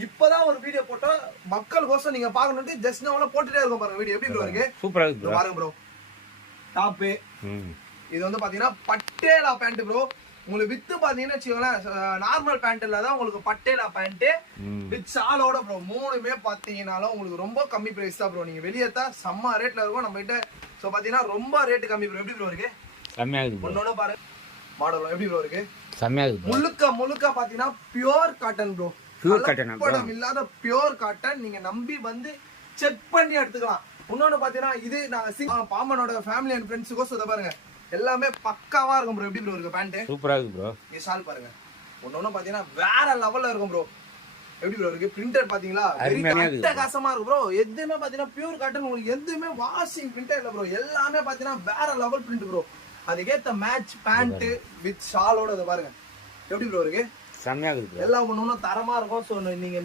இப்பதான் ஒரு வீடியோ போட்டா மக்களுக்கோசம் நீங்க பாக்கணும்னு ஜஸ்ட் நவல போட்டுட்டே இருக்கும் பாருங்க வீடியோ எப்படி ப்ரோ இருக்கு சூப்பரா இருக்கு பாருங்க ப்ரோ டாப் இது வந்து பாத்தீங்கன்னா பட்டேலா பேண்ட் ப்ரோ உங்களுக்கு வித்து பாத்தீங்கன்னா வச்சுக்கோங்களேன் நார்மல் பேண்ட்ல தான் உங்களுக்கு பட்டேலா பேண்ட் வித் ஷாலோட ப்ரோ மூணுமே பாத்தீங்கன்னாலும் உங்களுக்கு ரொம்ப கம்மி பிரைஸ் தான் ப்ரோ நீங்க வெளியேத்தா செம்ம ரேட்ல இருக்கும் நம்ம கிட்ட சோ பாத்தீங்கன்னா ரொம்ப ரேட் கம்மி ப்ரோ எப்படி ப்ரோ இருக்கு செம்மையா இருக்கு ஒன்னொன்னு பாருங்க மாடல் எப்படி ப்ரோ இருக்கு செம்மையா இருக்கு முழுக்க பாத்தீங்கன்னா pure cotton bro pure cotton படம் இல்லாத பியூர் காட்டன் நீங்க நம்பி வந்து செக் பண்ணி எடுத்துக்கலாம் இன்னொன்னு பாத்தீங்கன்னா இது நாங்க பாம்பனோட ஃபேமிலி அண்ட் ஃப்ரெண்ட்ஸுக்கோ சொல்ல பாருங்க எல்லாமே பக்காவா இருக்கும் ப்ரோ எப்படி ப்ரோ இருக்கு பேண்ட் சூப்பரா இருக்கு ப்ரோ நீங்க ஷால் பாருங்க ஒன்னொன்னு பாத்தீங்கன்னா வேற லெவல்ல இருக்கும் ப்ரோ எப்படி ப்ரோ இருக்கு பிரிண்டட் பாத்தீங்களா அட்டகாசமா இருக்கு ப்ரோ எதுவுமே பாத்தீங்கன்னா பியூர் காட்டன் உங்களுக்கு எதுவுமே வாஷிங் பிரிண்டட் இல்ல ப்ரோ எல்லாமே பாத்தீங்கன்னா வேற லெவல் பிரிண்ட் ப்ரோ அதுக்கேத்த மேட்ச் பேண்ட் வித் ஷாலோட இதை பாருங்க எப்படி ப்ரோ இருக்கு செம்மையா இருக்கு எல்லாம் ஒண்ணு தரமா இருக்கும் சோ நீங்க